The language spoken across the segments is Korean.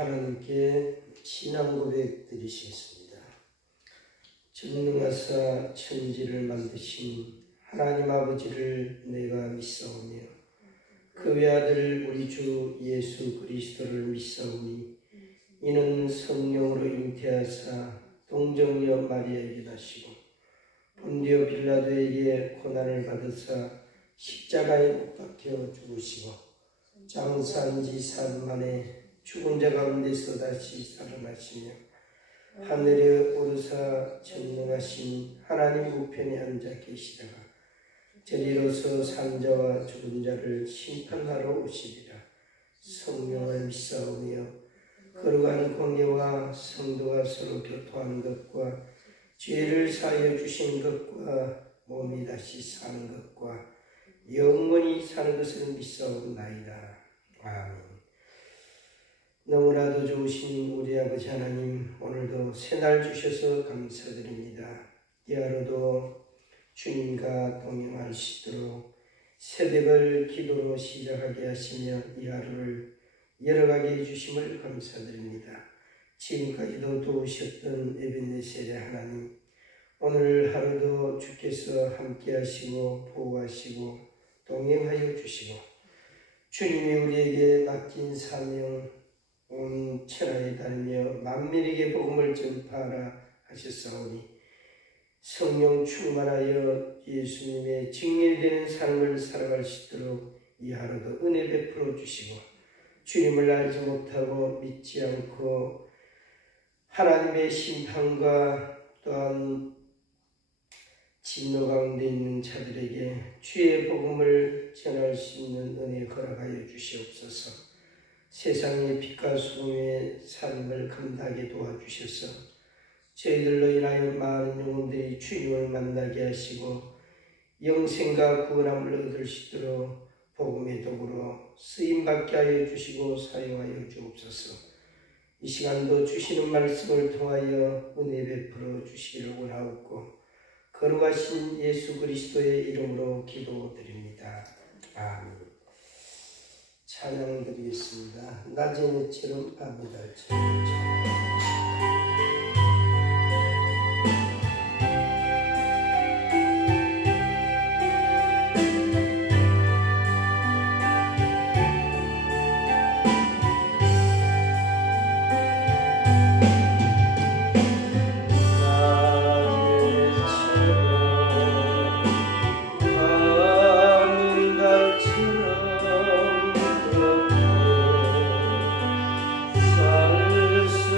하나님께 신앙 고백 드리시겠습니다. 전능하사 천지를 만드신 하나님 아버지를 내가 믿사오며 그 외아들 우리 주 예수 그리스도를 믿사오니 이는 성령으로 잉태하사 동정녀 마리아에게 나시고 본디오 빌라도에게 고난을 받으사 십자가에 못 박혀 죽으시고 장사한 지 사흘 만에 죽은 자 가운데서 다시 살아나시며 하늘에 오르사 전능하신 하나님 우편에 앉아 계시다가 저리로서 산자와 죽은 자를 심판하러 오시리라. 성령을 믿사오며 거룩한 공예와 성도가 서로 교통하는 것과 죄를 사하여 주신 것과 몸이 다시 사는 것과 영원히 사는 것을 믿사옵나이다. 아멘. 너무나도 좋으신 우리 아버지 하나님, 오늘도 새날 주셔서 감사드립니다. 이 하루도 주님과 동행할 수 있도록 새벽을 기도로 시작하게 하시며 이 하루를 열어가게 해주심을 감사드립니다. 지금까지도 도우셨던 에벤네셀의 하나님, 오늘 하루도 주께서 함께 하시고 보호하시고 동행하여 주시고 주님이 우리에게 맡긴 사명 온 천하에 다니며 만민에게 복음을 전파하라 하셨사오니 성령 충만하여 예수님의 증인이 되는 삶을 살아갈 수 있도록 이 하루도 은혜 베풀어 주시고 주님을 알지 못하고 믿지 않고 하나님의 심판과 또한 진노 가운데 있는 자들에게 주의 복음을 전할 수 있는 은혜 허락하여 주시옵소서. 세상의 빛과 소금의 삶을 감당하게 도와주셔서 저희들로 인하여 많은 영혼들이 주님을 만나게 하시고 영생과 구원함을 얻을 수 있도록 복음의 도구로 쓰임받게 하여 주시고 사용하여 주옵소서. 이 시간도 주시는 말씀을 통하여 은혜 베풀어 주시기를 원하옵고 거룩하신 예수 그리스도의 이름으로 기도드립니다. 아멘. 찬양 드리겠습니다. 낮의 내처럼 밤이 달처럼. 살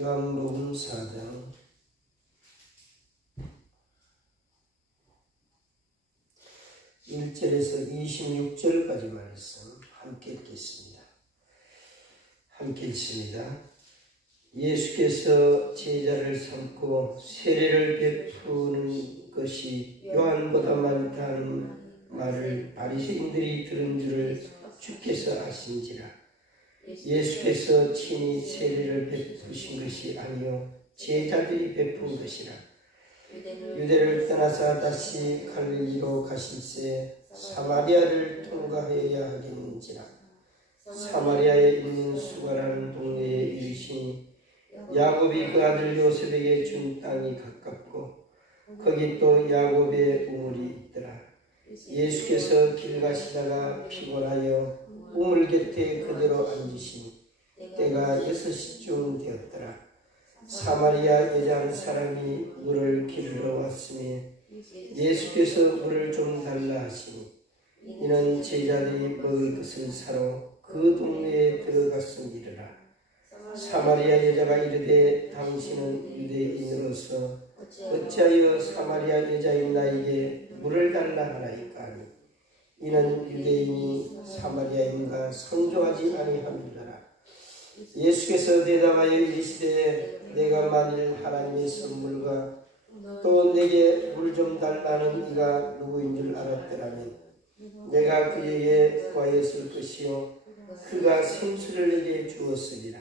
요한복음 4장 1절에서 26절까지 말씀 함께 읽겠습니다. 함께 읽습니다. 예수께서 제자를 삼고 세례를 베푸는 것이 요한보다 많다는 말을 바리새인들이 들은 줄을 주께서 아신지라. 예수께서 친히 세례를 베푸신 것이 아니요 제자들이 베푼 것이라. 유대를 떠나사 다시 갈릴리로 가실새 사마리아를 통과해야 하겠는지라. 사마리아에 있는 수가라는 동네에 이르시니 야곱이 그 아들 요셉에게 준 땅이 가깝고 거기 또 야곱의 우물이 있더라. 예수께서 길 가시다가 피곤하여 우물 곁에 그대로 앉으시니 때가 6시쯤 되었더라. 사마리아 여자 한 사람이 물을 기르러 왔으니 예수께서 물을 좀 달라 하시니 이는 제자들이 먹을 것을 사러 그 동네에 들어갔음이라. 사마리아 여자가 이르되 당신은 유대인으로서 어찌하여 사마리아 여자인 나에게 물을 달라 하나이까 하니 이는 유대인이 사마리아인과 상종하지 아니함이더라. 예수께서 대답하여 이르시되 내가 만일 하나님의 선물과 또 내게 물 좀 달라는 이가 누구인 줄 알았더라면 내가 그에게 구하였을 것이요 그가 생수를 내게 주었으리라.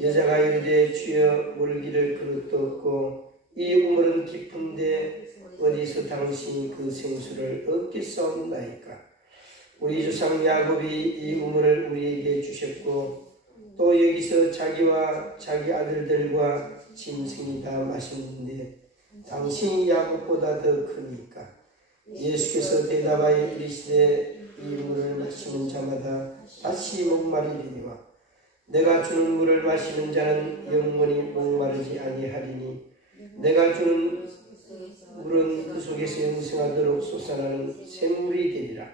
여자가 이르되 주여 물기를 그릇도 없고 이 우물은 깊은데 어디서 당신이 그 생수를 얻겠사옵나이까. 우리 조상 야곱이 이 우물을 우리에게 주셨고 또 여기서 자기와 자기 아들들과 짐승이 다 마셨는데 당신이 야곱보다 더 크니까. 예수께서 대답하여 이르시되 이 물을 마시는 자마다 다시 목마르리니와 내가 주는 물을 마시는 자는 영원히 목마르지 아니하리니 내가 주는 물은 그 속에서 영생하도록 솟아나는 샘물이 되리라.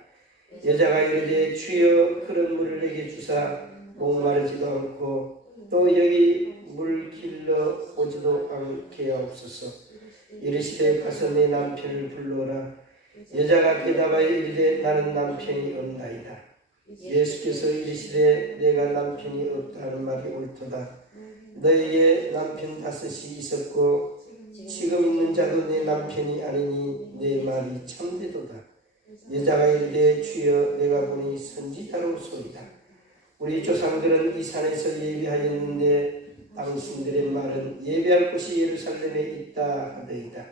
여자가 이르되 주여 그런 물을 내게 주사 목마르지도 않고 또 여기 물 길러 오지도 않게 하옵소서. 이르시되 가서 내 남편을 불러오라. 여자가 대답하여 이르되 나는 남편이 없나이다. 예수께서 이르시되 내가 남편이 없다 하는 말이 옳도다. 너에게 남편 5이 있었고 지금 있는 자도 내 남편이 아니니 내 말이 참되도다. 여자가 이르되 주여 내가 보니 선지자로소이다. 우리 조상들은 이 산에서 예배하였는데 당신들의 말은 예배할 곳이 예루살렘에 있다 하더이다.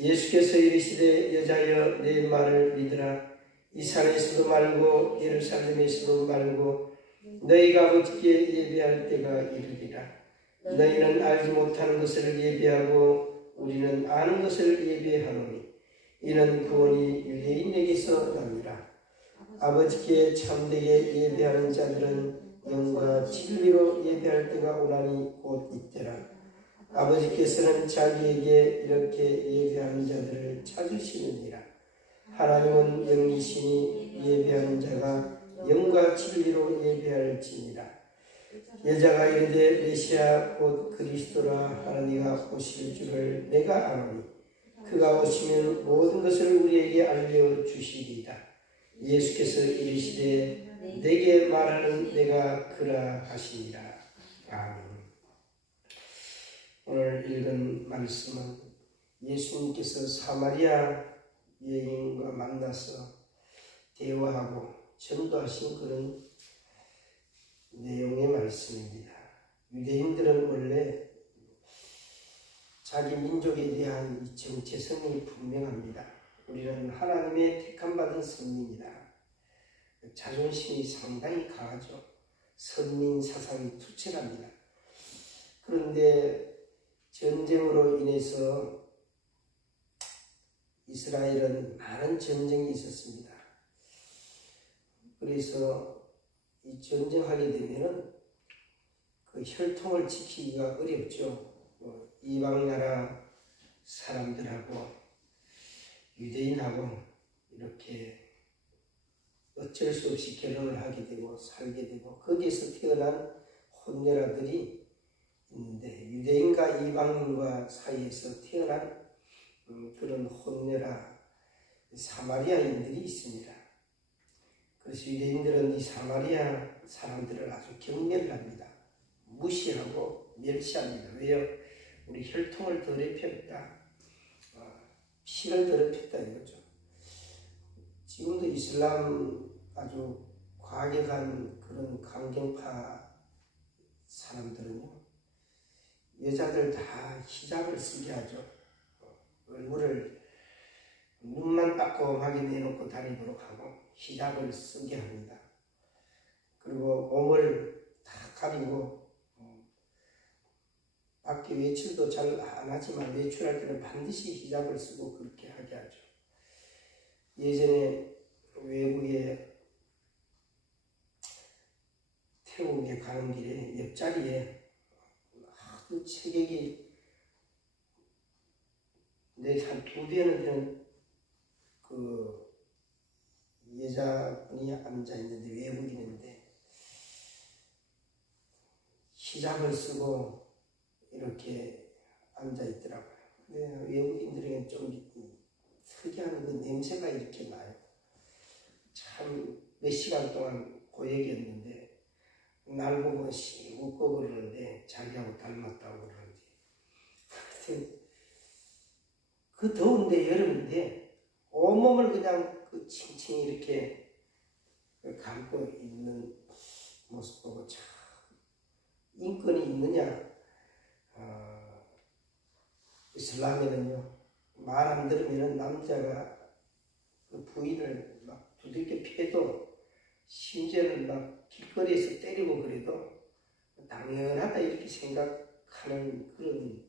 예수께서 이르시되 여자여 내 말을 믿으라. 이 산에서도 말고 예루살렘에서도 말고 너희가 아버지께 예배할 때가 이르리라. 너희는 알지 못하는 것을 예배하고 우리는 아는 것을 예배하노니 이는 구원이 유대인에게서 납니다. 아버지께 참되게 예배하는 자들은 영과 진리로 예배할 때가 오나니 곧 이때라. 아버지께서는 자기에게 이렇게 예배하는 자들을 찾으시느니라. 하나님은 영이시니 예배하는 자가 영과 진리로 예배할지니라. 여자가 이르되 메시아 곧 그리스도라 하나니가 오실 줄을 내가 아노니 그가 오시면 모든 것을 우리에게 알려주시리이다. 예수께서 이르시되 내게 말하는 내가 그라 하시니라. 아멘. 오늘 읽은 말씀은 예수님께서 사마리아 여인과 만나서 대화하고 전도하신 그런 내용의 말씀입니다. 유대인들은 원래 자기 민족에 대한 이 정체성이 분명합니다. 우리는 하나님의 택함받은 선민이다. 자존심이 상당히 강하죠. 선민 사상이 투철합니다. 그런데 전쟁으로 인해서 이스라엘은 많은 전쟁이 있었습니다. 그래서 이 전쟁하게 되면은 그 혈통을 지키기가 어렵죠. 이방 나라 사람들하고 유대인하고 이렇게 어쩔 수 없이 결혼을 하게 되고 살게 되고 거기에서 태어난 혼녀라들이 있는데 유대인과 이방인과 사이에서 태어난 그런 혼내라 사마리아인들이 있습니다. 그래서 유대인들은 이 사마리아 사람들을 아주 경멸합니다. 무시하고 멸시합니다. 왜요? 우리 혈통을 더럽혔다. 피를 더럽혔다 이거죠. 지금도 이슬람 아주 과격한 그런 강경파 사람들은요, 여자들 다 히잡을 쓰게 하죠. 얼굴을 눈만 따끔하게 내놓고 다니도록 하고 히잡을 쓰게 합니다. 그리고 몸을 다 가리고 밖에 외출도 잘 안 하지만 외출할 때는 반드시 히잡을 쓰고 그렇게 하게 하죠. 예전에 외국에 태국에 가는 길에 옆자리에 아주 체격이 내 한 2배는 되는 그 여자분이 앉아 있는데 외국인인데 히잡을 쓰고 이렇게 앉아 있더라고요. 근데 외국인들에게는 좀 특이한 그 냄새가 이렇게 나요. 참 몇 시간 동안 고역이었는데 날 보고 웃고 그러는데 자기하고 닮았다고 그러는데 그 더운데 여름인데 온몸을 그냥 그 칭칭 이렇게 감고 있는 모습 보고 참 인권이 있느냐. 이슬람에는요 말 안 들으면 남자가 그 부인을 막 두들겨 패도 심지어는 막 길거리에서 때리고 그래도 당연하다 이렇게 생각하는 그런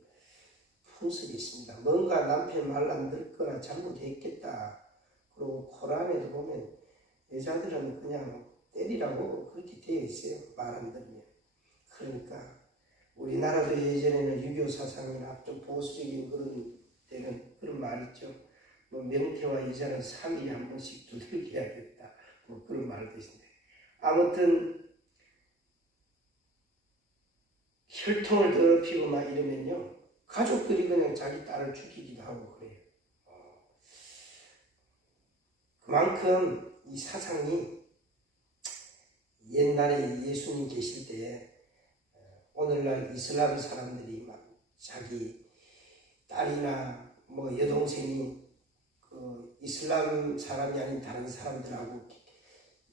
풍습이 있습니다. 뭔가 남편 말 안 듣거나 잘못했겠다. 그리고 코란에도 보면 여자들은 그냥 때리라고 그렇게 되어 있어요. 말 안 들으면. 그러니까 우리나라도 예전에는 유교 사상이나 좀 보수적인 그런 때는 그런 말 있죠. 뭐 명태와 여자는 3일에 한 번씩 두들겨야겠다. 뭐 그런 말도 있습니다. 아무튼 혈통을 더럽히고 막 이러면요 가족들이 그냥 자기 딸을 죽이기도 하고 그래요. 그만큼 이 사상이 옛날에 예수님 계실 때 오늘날 이슬람 사람들이 막 자기 딸이나 뭐 여동생이 그 이슬람 사람이 아닌 다른 사람들하고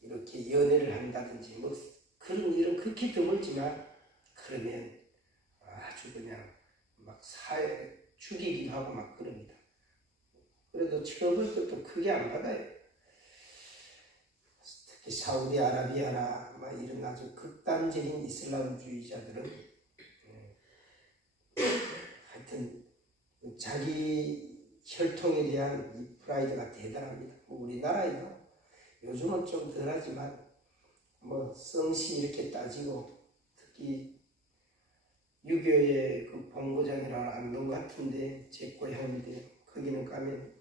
이렇게 연애를 한다든지 뭐 그런 일은 극히 드물지만 그러면 아주 그냥 막 죽이기도 하고 막 그럽니다. 그래도 처벌도 또 크게 안 받아요. 특히 사우디아라비아나 막 이런 아주 극단적인 이슬람주의자들은 하여튼 자기 혈통에 대한 이 프라이드가 대단합니다. 우리나라에도 요즘은 좀 덜하지만 뭐 성씨 이렇게 따지고 특히 유교의 그 본고장이라는 안동 같은데 제 고향인데 거기는 가면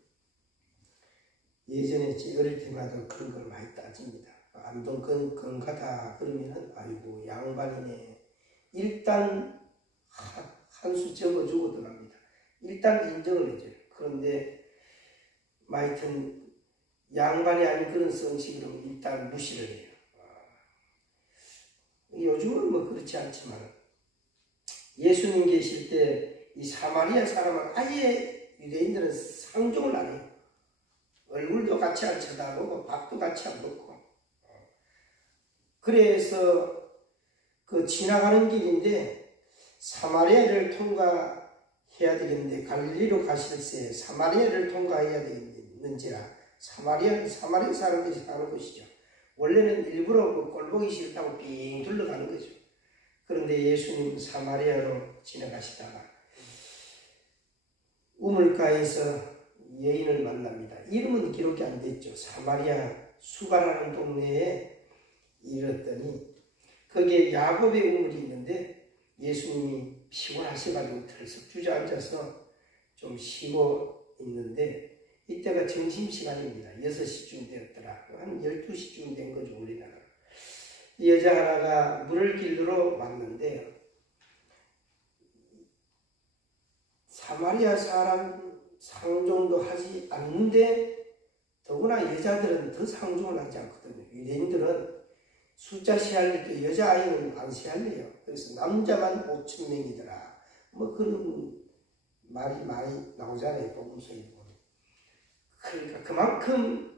예전에 제 어릴 때마다 그런 걸 많이 따집니다. 안동 건가다 그러면은 아이고 양반이네. 일단 한 수 적어주고 들어갑니다. 일단 인정을 해줘요. 그런데 하여튼 양반이 아닌 그런 성식으로 일단 무시를 해요. 요즘은 뭐 그렇지 않지만 예수님 계실 때 이 사마리아 사람은 아예 유대인들은 상종을 안 해요. 얼굴도 같이 안 쳐다보고 밥도 같이 안 먹고. 그래서 그 지나가는 길인데 사마리아를 통과해야 되겠는데 갈릴리로 가실새 사마리아를 통과해야 되겠는지라 사마리아 사람들이 사는 곳이죠. 원래는 일부러 그 꼴보기 싫다고 빙 둘러가는 거죠. 그런데 예수님 사마리아로 지나가시다가 우물가에서 여인을 만납니다. 이름은 기록이 안 됐죠. 사마리아 수가라는 동네에 이르렀더니 거기에 야곱의 우물이 있는데 예수님이 피곤하셔가지고 털썩 주저앉아서 좀 쉬고 있는데 이때가 점심시간입니다. 6시쯤 되었더라. 한 12시쯤 된 거죠, 우리나라. 여자 하나가 물을 길러 왔는데 사마리아 사람 상종도 하지 않는데 더구나 여자들은 더 상종을 하지 않거든요. 유대인들은 숫자 세할 때 여자아이는 안 세할래요. 그래서 남자만 5,000명이더라. 뭐 그런 말이 많이 나오잖아요. 복음서에 보면. 그러니까 그만큼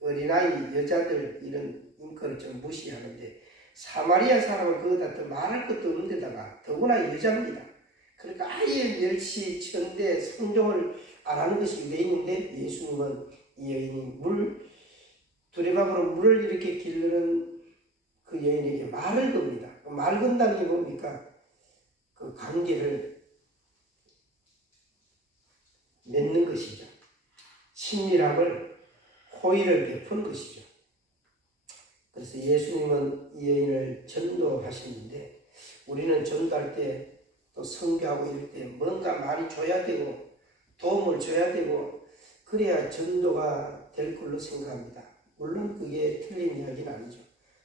어린아이, 여자들 이런 인권을 좀 무시하는데 사마리아 사람은 그거다 더 말할 것도 없는데다가 더구나 여자입니다. 그러니까 아예 멸시, 천대, 상종을 안 하는 것이 유대인인데 예수님은 이 여인이 두레박으로 물을 이렇게 기르는 그 여인에게 말을 겁니다. 말 건다는 게 뭡니까? 그 관계를 맺는 것이죠. 친밀함을, 호의를 베푸는 것이죠. 그래서 예수님은 이 여인을 전도하시는데 우리는 전도할 때 또 선교하고 이럴 때 뭔가 많이 줘야 되고 도움을 줘야 되고 그래야 전도가 될 걸로 생각합니다. 물론 그게 틀린 이야기는 아니죠.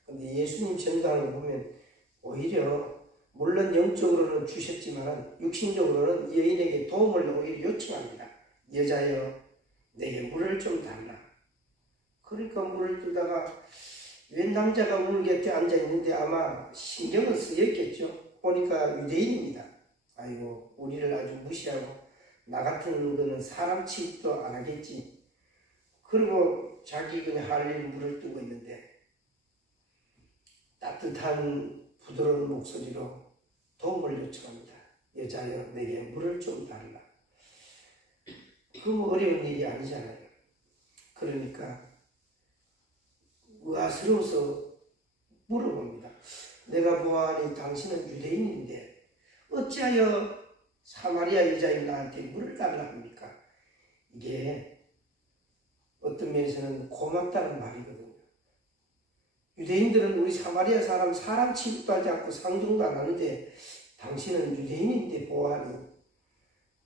그런데 예수님 전도하는 거 보면 오히려 물론 영적으로는 주셨지만 육신적으로는 이 여인에게 도움을 오히려 요청합니다. 여자여 내게 물을 좀 달라. 그러니까 물을 뜨다가 웬 남자가 물 곁에 앉아있는데 아마 신경을 쓰였겠죠. 보니까 유대인입니다. 아이고 우리를 아주 무시하고 나 같은 거는 사람 취급도 안 하겠지. 그리고 자기 그냥 할 일 물을 뜨고 있는데 따뜻한 부드러운 목소리로 도움을 요청합니다. 여자여 내게 물을 좀 달라. 그 뭐 어려운 일이 아니잖아요. 그러니까 의아스러워서 물어봅니다. 내가 보아하니 당신은 유대인인데 어찌하여 사마리아 여자인 나한테 물을 달라 합니까? 이게 어떤 면에서는 고맙다는 말이거든요. 유대인들은 우리 사마리아 사람 취급도 하지 않고 상종도 안 하는데 당신은 유대인인데 보아하니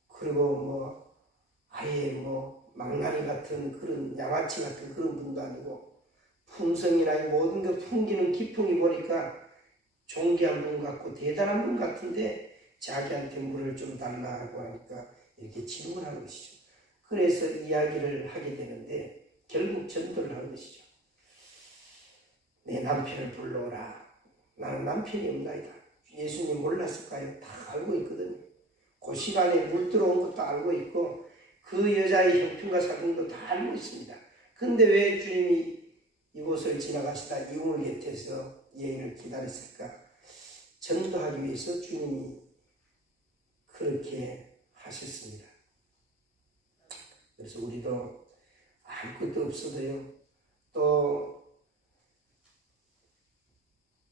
그리고 뭐 아예 뭐 망나니 같은 그런 양아치 같은 그런 분도 아니고 품성이나 모든 그 풍기는 기풍이 보니까 존귀한 분 같고 대단한 분 같은데 자기한테 물을 좀 달라고 하니까 이렇게 질문하는 것이죠. 그래서 이야기를 하게 되는데 결국 전도를 하는 것이죠. 내 남편을 불러오라. 나는 남편이 없나이다. 예수님 몰랐을까요? 다 알고 있거든요. 그 시간에 물 들어온 것도 알고 있고 그 여자의 형편과 사정도 다 알고 있습니다. 근데 왜 주님이 이곳을 지나가시다 이웅을 곁에서 여인을 기다렸을까? 전도하기 위해서 주님이 그렇게 하셨습니다. 그래서 우리도 아무것도 없어도요. 또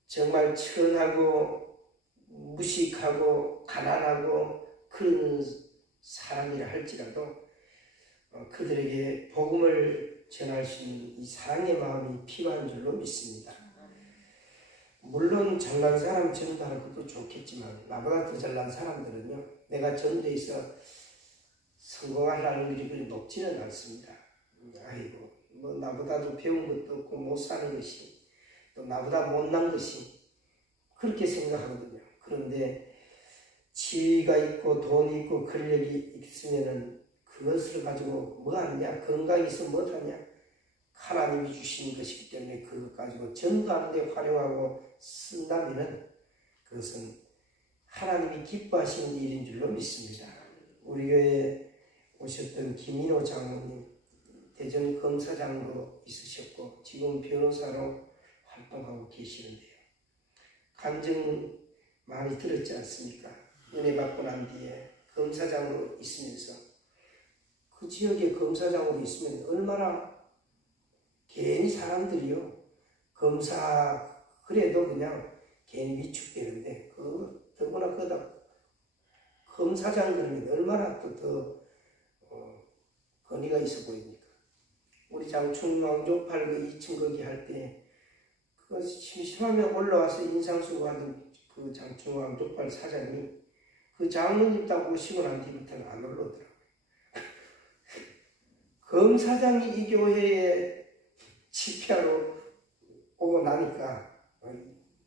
정말 천하고 무식하고 가난하고 그런 사람이라 할지라도 그들에게 복음을 전할 수 있는 이 사랑의 마음이 필요한 줄로 믿습니다. 물론 잘난 사람 전도하는 것도 좋겠지만 나보다 더 잘난 사람들은요. 내가 전도해서 성공하려는 일이 그리 높지는 않습니다. 아이고 뭐 나보다도 배운 것도 없고 못 사는 것이 또 나보다 못난 것이 그렇게 생각하거든요. 그런데 지위가 있고 돈이 있고 권력이 있으면은 그것을 가지고 뭐 하느냐? 건강이 있으면 뭐 하냐? 하나님이 주신 것이기 때문에 그것 가지고 전도하는 데 활용하고 쓴다면은 그것은 하나님이 기뻐하시는 일인 줄로 믿습니다. 우리 교회에 오셨던 김인호 장로님 대전 검사장으로 있으셨고 지금 변호사로 활동하고 계시는데요. 간증 많이 들었지 않습니까? 은혜 받고 난 뒤에 검사장으로 있으면서 그 지역에 검사장으로 있으면 얼마나 괜히 사람들이요. 검사 그래도 그냥 괜히 위축되는데 더구나 그다 검사장 그러면 얼마나 또 더 권위가 있어 보입니까? 우리 장충 왕족팔 그 2층 거기 할 때 그 심심하면 올라와서 인상수고하는 그 장충 왕족팔 사장이 그 장로님 딱 오시고 난 뒤부터는 안 올라오더라고요. 검사장이 이 교회에 집회하러 오고 나니까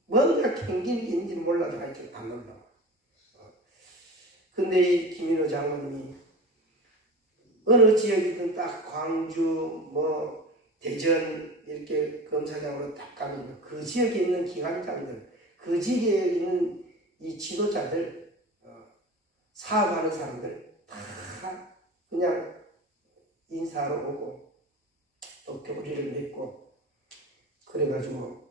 뭔가 캥기는 게 있는지 몰라도 하여튼 안 올라와. 근데 이 김인호 장모님이 어느 지역이든 딱 광주, 뭐 대전 이렇게 검사장으로 딱 가면 그 지역에 있는 기관장들, 그 지역에 있는 이 지도자들, 사업하는 사람들 다 그냥 인사하러 오고 또 교리를 맺고 그래가지고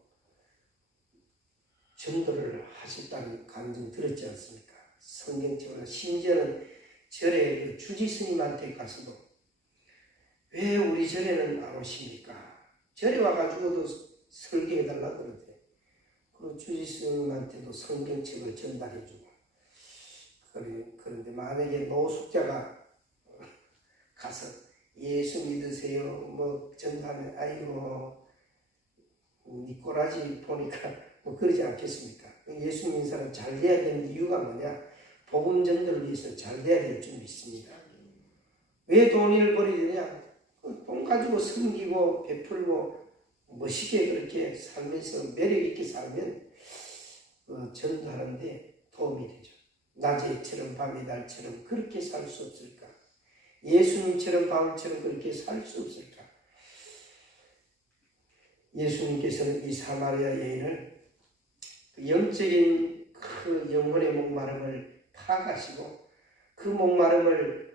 전도를 하셨다는 감정 들었지 않습니까? 성경적으로 심지어는 절에 그 주지 스님한테 가서도 왜 우리 절에는 안 오십니까? 절에 와가지고도 설교해달라 그러대. 그리고 주지 스님한테도 성경책을 전달해주고. 그런데 만약에 노숙자가 가서 예수 믿으세요 뭐 전달하면 아이고 니 꼬라지 보니까 뭐 그러지 않겠습니까? 예수 믿는 사람 잘 돼야 되는 이유가 뭐냐? 복음 전도를 위해서 잘 돼야 될 줄 믿습니다. 왜 돈을 버리느냐? 돈 가지고 섬기고 베풀고 멋있게 그렇게 살면서 매력있게 살면 전도하는데 도움이 되죠. 낮에처럼 밤의 달처럼 그렇게 살 수 없을까? 예수님처럼 바울처럼 그렇게 살 수 없을까? 예수님께서는 이 사마리아 여인을 영적인 그 영혼의 목마름을 파가시고 그 목마름을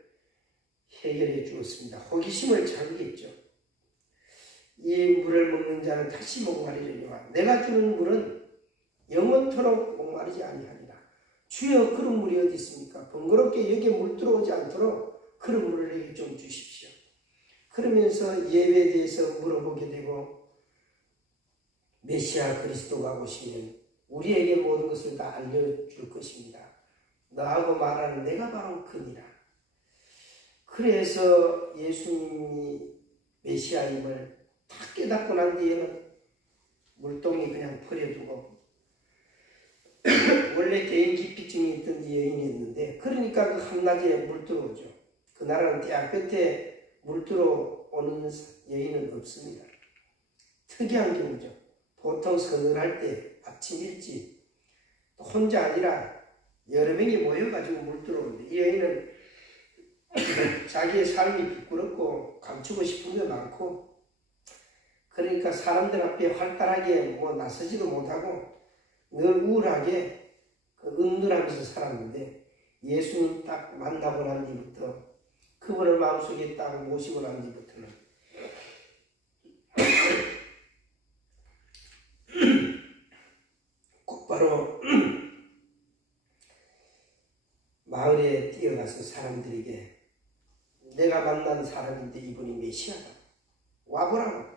해결해 주었습니다. 호기심을 자극했죠. 이 물을 먹는 자는 다시 목마르리니와 내가 주는 물은 영원토록 목마르지 아니하리라. 주여 그런 물이 어디 있습니까? 번거롭게 여기에 물 들어오지 않도록 그런 물을 내게 좀 주십시오. 그러면서 예배에 대해서 물어보게 되고 메시아 그리스도가 오시면 우리에게 모든 것을 다 알려줄 것입니다. 너하고 말하는 내가 바로 그니라. 그래서 예수님이 메시아임을 딱 깨닫고 난 뒤에는 물동이 그냥 버려두고 원래 개인 기피증이 있던 여인이었는데 그러니까 그 한낮에 물 들어오죠. 그날은 대학 끝에 물 들어오는 여인은 없습니다. 특이한 경우죠. 보통 서늘할 때 아침 일찍 혼자 아니라 여러 명이 모여가지고 물 들어오는데 이 여인은 자기의 삶이 부끄럽고 감추고 싶은 게 많고 그러니까 사람들 앞에 활달하게 뭐 나서지도 못하고 늘 우울하게 은둔하면서 살았는데 예수님 딱 만나고 난 뒤부터 그분을 마음속에 딱 모시고 난 뒤부터는 곧바로 마을에 뛰어가서 사람들에게 내가 만난 사람인데 이분이 메시아다. 와보라고.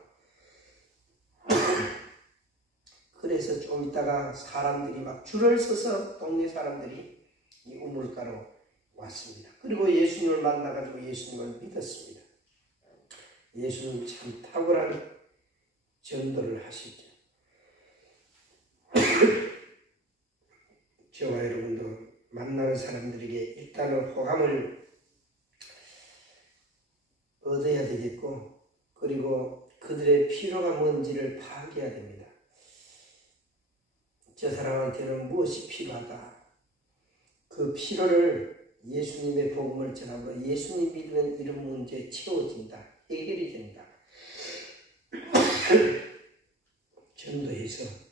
그래서 좀 있다가 사람들이 막 줄을 서서 동네 사람들이 이 우물가로 왔습니다. 그리고 예수님을 만나가지고 예수님을 믿었습니다. 예수님 참 탁월한 전도를 하시죠. 저와 여러분도 만나는 사람들에게 일단은 호감을 얻어야 되겠고 그리고 그들의 필요가 뭔지를 파악해야 됩니다. 저 사람한테는 무엇이 필요하다. 그 필요를 예수님의 복음을 전함으로 예수님 믿으면 이런 문제 채워진다. 해결이 된다. 전도해서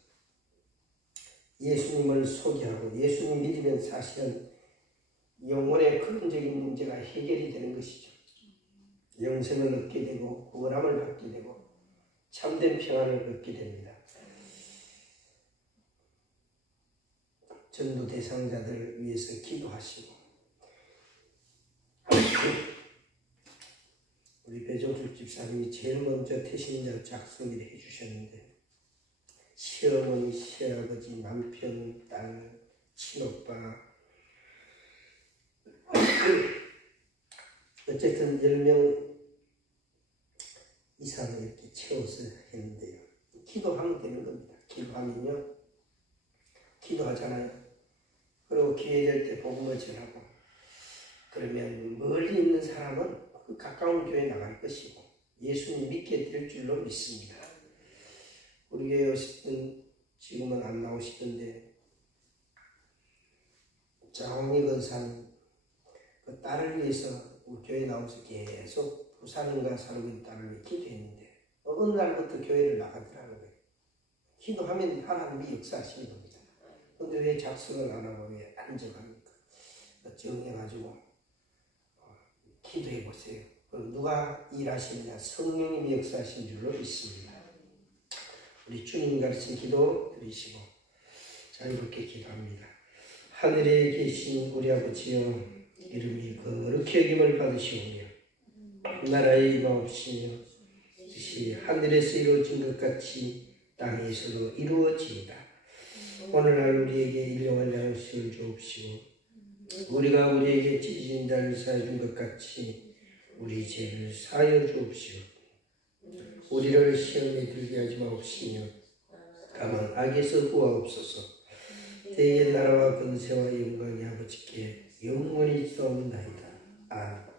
예수님을 소개하고 예수님 믿으면 사실은 영혼의 근원적인 문제가 해결이 되는 것이죠. 영생을 얻게 되고 구원함을 받게 되고 참된 평안을 얻게 됩니다. 전도 대상자들을 위해서 기도하시고 우리 배종숙 집사님이 제일 먼저 태신자 작성을 해주셨는데 시어머니, 시아버지, 남편, 딸, 친오빠 어쨌든 10명 이상을 이렇게 채워서 했는데요. 기도하면 되는 겁니다. 기도하면요. 기도하잖아요. 그리고 기회 될 때 복음을 전하고 그러면 멀리 있는 사람은 그 가까운 교회에 나갈 것이고 예수님 믿게 될 줄로 믿습니다. 우리 교회 오시던 지금은 안 나오시던데 장미건산 그 딸을 위해서 우리 교회 나오면서 계속 부산인가 살고 있는 딸을 위해 기도했는데 어느 날부터 교회를 나가더라는 거예요. 기도하면 하나님이 역사하시는 겁니다. 그런데 왜 작성을 안 하고 왜 안정합니까? 정해가지고 기도해 보세요. 누가 일하시느냐? 성령님이 역사하신 줄로 믿습니다. 우리 주님 가르친 기도 드리시고 자유롭게 기도합니다. 하늘에 계신 우리 아버지여, 이름이 거룩히 여김을 받으시오며 나라의 임하옵시며 뜻이 하늘에서 이루어진 것 같이 땅에서도 이루어지이다. 오늘날 우리에게 일용할 양식을 주옵시고 우리가 우리에게 찢어진 자를 사해 준 것 같이 우리 죄를 사하여 주옵시고 우리를 시험에 들게 하지 마옵시며 다만 악에서 구하옵소서. 대의 나라와 권세와 영광이 아버지께 영원히 있사옵나이다. 아멘.